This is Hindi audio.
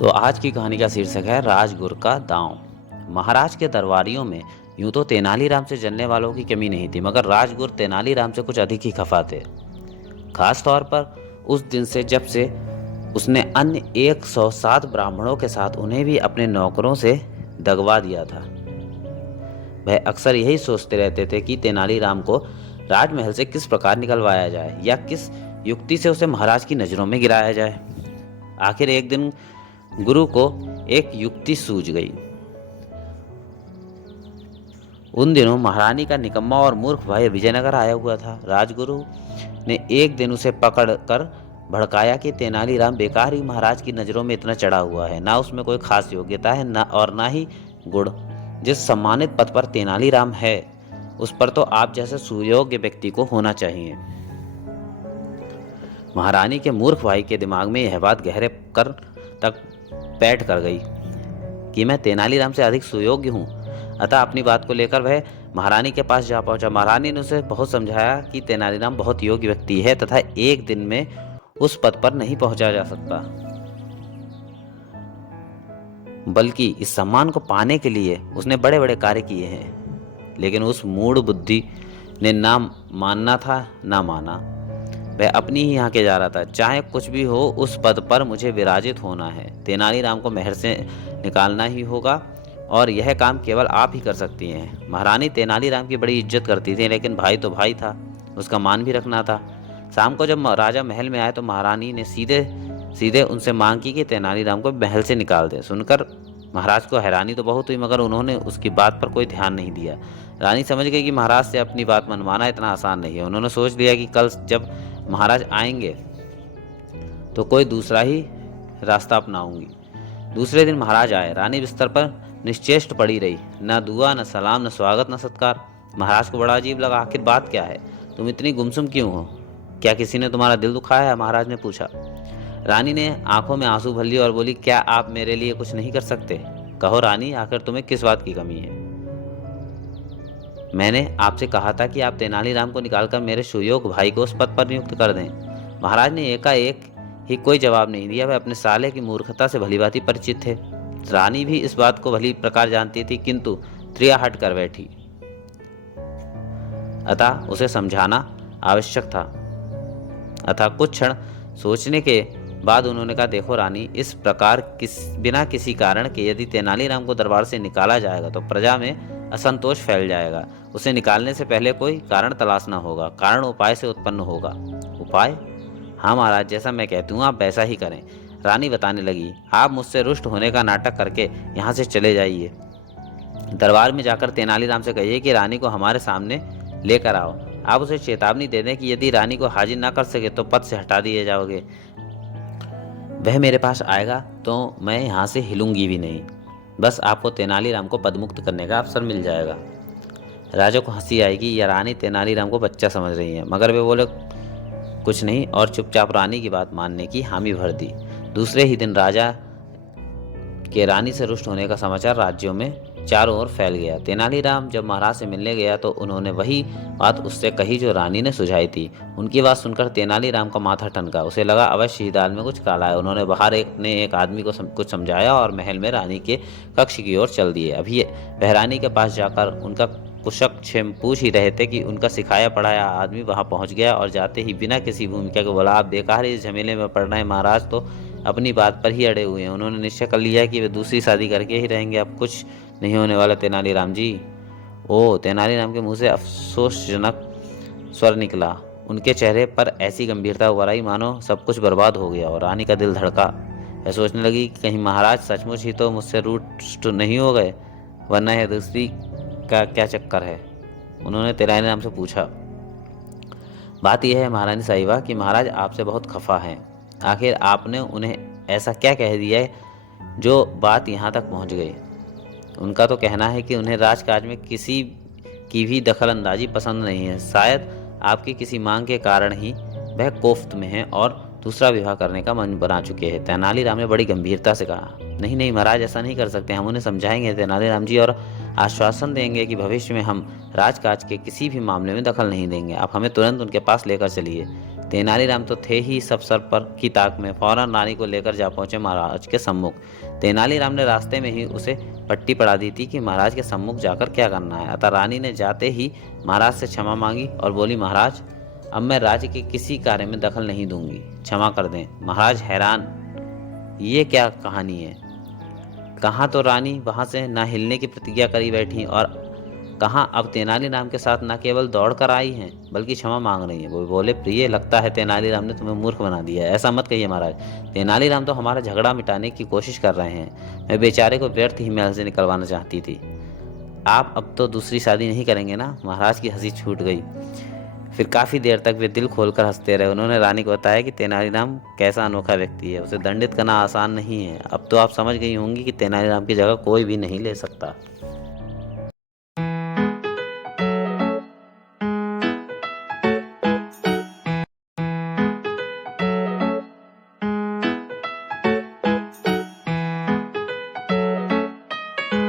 तो आज की कहानी का शीर्षक है राजगुर का दांव। महाराज के दरबारियों में यूं तो तेनालीराम से जलने वालों की कमी नहीं थी, मगर राजगुर तेनालीराम से कुछ अधिक ही खफा थे। खास तौर पर उस दिन से जब से उसने अन्य 107 ब्राह्मणों के साथ उन्हें भी अपने नौकरों से दगवा दिया था। वह अक्सर यही सोचते रहते थे कि तेनालीराम को राजमहल से किस प्रकार निकलवाया जाए या किस युक्ति से उसे महाराज की नजरों में गिराया जाए। आखिर एक दिन गुरु को एक युक्ति सूझ गई। उन दिनों महारानी का निकम्मा और मूर्ख भाई विजयनगर आया हुआ था। राजगुरु ने एक दिन उसे पकड़कर भड़काया कि तेनालीराम बेकार ही महाराज की नजरों में इतना चढ़ा हुआ है, ना उसमें कोई खास योग्यता है ना ही गुण। जिस सम्मानित पद पर तेनालीराम है उस पर तो आप जैसे सुयोग्य व्यक्ति को होना चाहिए। महारानी के मूर्ख भाई के दिमाग में यह बात गहरे कर तक बैठ कर गई कि मैं तेनालीराम से अधिक सुयोग्य हूँ। अतः अपनी बात को लेकर वह महारानी के पास जा पहुंचा। महारानी ने उसे बहुत समझाया कि तेनालीराम बहुत योग्य व्यक्ति है तथा एक दिन में उस पद पर नहीं पहुंचा जा सकता, बल्कि इस सम्मान को पाने के लिए उसने बड़े बड़े कार्य किए हैं। लेकिन उस मूढ़ बुद्धि ने ना मानना था ना माना। वह अपनी ही यहाँ के जा रहा था। चाहे कुछ भी हो, उस पद पर मुझे विराजित होना है। तेनालीराम को महल से निकालना ही होगा और यह काम केवल आप ही कर सकती हैं। महारानी तेनालीराम की बड़ी इज्जत करती थी, लेकिन भाई तो भाई था, उसका मान भी रखना था। शाम को जब राजा महल में आए तो महारानी ने सीधे सीधे उनसे मांग की कि तेनालीराम को महल से निकाल दें। सुनकर महाराज को हैरानी तो बहुत हुई, मगर उन्होंने उसकी बात पर कोई ध्यान नहीं दिया। रानी समझ गई कि महाराज से अपनी बात मनवाना इतना आसान नहीं है। उन्होंने सोच लिया कि कल जब महाराज आएंगे तो कोई दूसरा ही रास्ता अपनाऊंगी। दूसरे दिन महाराज आए। रानी बिस्तर पर निश्चेष्ट पड़ी रही, न दुआ न सलाम न स्वागत न सत्कार। महाराज को बड़ा अजीब लगा। आखिर बात क्या है? तुम इतनी गुमसुम क्यों हो? क्या किसी ने तुम्हारा दिल दुखाया है? महाराज ने पूछा। रानी ने आंखों में आंसू भर लिए और बोली, क्या आप मेरे लिए कुछ नहीं कर सकते? कहो रानी, आखिर तुम्हें किस बात की कमी है? मैंने आपसे कहा था कि आप तेनालीराम को निकालकर मेरे सुयोग भाई को उस पद पर नियुक्त कर दें। महाराज ने एकाएक ही कोई जवाब नहीं दिया। वह अपने साले की मूर्खता से भलीभांति परिचित थे। रानी भी इस बात को भली प्रकार जानती थी, किंतु त्रिया हट कर बैठी। अतः उसे समझाना आवश्यक था। अतः कुछ क्षण सोचने के बाद उन्होंने कहा, देखो रानी, इस प्रकार बिना किसी कारण के यदि तेनालीराम को दरबार से निकाला जाएगा तो प्रजा में असंतोष फैल जाएगा। उसे निकालने से पहले कोई कारण तलाशना होगा। कारण उपाय से उत्पन्न होगा। उपाय? हाँ महाराज, जैसा मैं कहती हूँ आप वैसा ही करें। रानी बताने लगी, आप मुझसे रुष्ट होने का नाटक करके यहाँ से चले जाइए। दरबार में जाकर तेनालीराम से कहिए कि रानी को हमारे सामने लेकर आओ। आप उसे चेतावनी दे दें कि यदि रानी को हाजिर ना कर सके तो पद से हटा दिए जाओगे। वह मेरे पास आएगा तो मैं यहाँ से हिलूंगी भी नहीं। बस आपको तेनालीराम को पदमुक्त करने का अवसर मिल जाएगा। राजा को हंसी आएगी, या रानी तेनालीराम को बच्चा समझ रही है, मगर वे बोले कुछ नहीं और चुपचाप रानी की बात मानने की हामी भर दी। दूसरे ही दिन राजा के रानी से रुष्ट होने का समाचार राज्यों में चारों ओर फैल गया। तेनालीराम जब महाराज से मिलने गया तो उन्होंने वही बात उससे कही जो रानी ने सुझाई थी। उनकी बात सुनकर तेनालीराम का माथा ठनका। उसे लगा अवश्य ही दाल में कुछ काला है। उन्होंने बाहर एक आदमी को कुछ समझाया और महल में रानी के कक्ष की ओर चल दिए। अभी वह रानी के पास जाकर उनका कुशक क्षेम पूछ ही रहे थे कि उनका सिखाया पढ़ाया आदमी वहां पहुंच गया और जाते ही बिना किसी भूमिका के बोला, आप बेकार इस झमेले में पड़ रहे हैं। महाराज तो अपनी बात पर ही अड़े हुए हैं। उन्होंने निश्चय कर लिया कि वे दूसरी शादी करके ही रहेंगे। अब कुछ नहीं होने वाला तेनालीराम जी। ओ, तेनालीराम के मुंह से अफसोसजनक स्वर निकला। उनके चेहरे पर ऐसी गंभीरता उभर आई मानो सब कुछ बर्बाद हो गया। और रानी का दिल धड़का। वह सोचने लगी कि कहीं महाराज सचमुच ही तो मुझसे रूष्ट नहीं हो गए, वरना यह दूसरी का क्या चक्कर है? उन्होंने तेनालीराम से पूछा। बात यह है महारानी साहिबा कि महाराज आपसे बहुत खफा हैं। आखिर आपने उन्हें ऐसा क्या कह दिया है जो बात यहाँ तक पहुँच गई? उनका तो कहना है कि उन्हें राजकाज में किसी की भी दखल अंदाजी पसंद नहीं है। शायद आपकी किसी मांग के कारण ही वह कोफ्त में है और दूसरा विवाह करने का मन बना चुके हैं। तेनालीराम ने बड़ी गंभीरता से कहा। नहीं नहीं महाराज, ऐसा नहीं कर सकते। हम उन्हें समझाएंगे तेनालीराम जी और आश्वासन देंगे कि भविष्य में हम राजकाज के किसी भी मामले में दखल नहीं देंगे। आप हमें तुरंत उनके पास लेकर चलिए। तेनालीराम तो थे ही इस अवसर पर की ताक में, फौरन रानी को लेकर जा पहुंचे महाराज के सम्मुख। तेनालीराम ने रास्ते में ही उसे पट्टी पढ़ा दी थी कि महाराज के सम्मुख जाकर क्या करना है। अतः रानी ने जाते ही महाराज से क्षमा मांगी और बोली, महाराज अब मैं राज्य के किसी कार्य में दखल नहीं दूंगी, क्षमा कर दें। महाराज हैरान, ये क्या कहानी है? कहाँ तो रानी वहां से न हिलने की प्रतिज्ञा करी बैठी और कहाँ अब तेनालीराम के साथ न केवल दौड़ कर आई हैं बल्कि क्षमा मांग रही हैं। वो बोले, प्रिय लगता है तेनालीराम ने तुम्हें मूर्ख बना दिया है। ऐसा मत कहिए महाराज, तेनालीराम तो हमारा झगड़ा मिटाने की कोशिश कर रहे हैं। मैं बेचारे को व्यर्थ ही महल से निकलवाना चाहती थी। आप अब तो दूसरी शादी नहीं करेंगे ना? महाराज की हंसी छूट गई। फिर काफ़ी देर तक वे दिल खोलकर हंसते रहे। उन्होंने रानी को बताया कि तेनालीराम कैसा अनोखा व्यक्ति है, उसे दंडित करना आसान नहीं है। अब तो आप समझ गई होंगी कि तेनालीराम की जगह कोई भी नहीं ले सकता।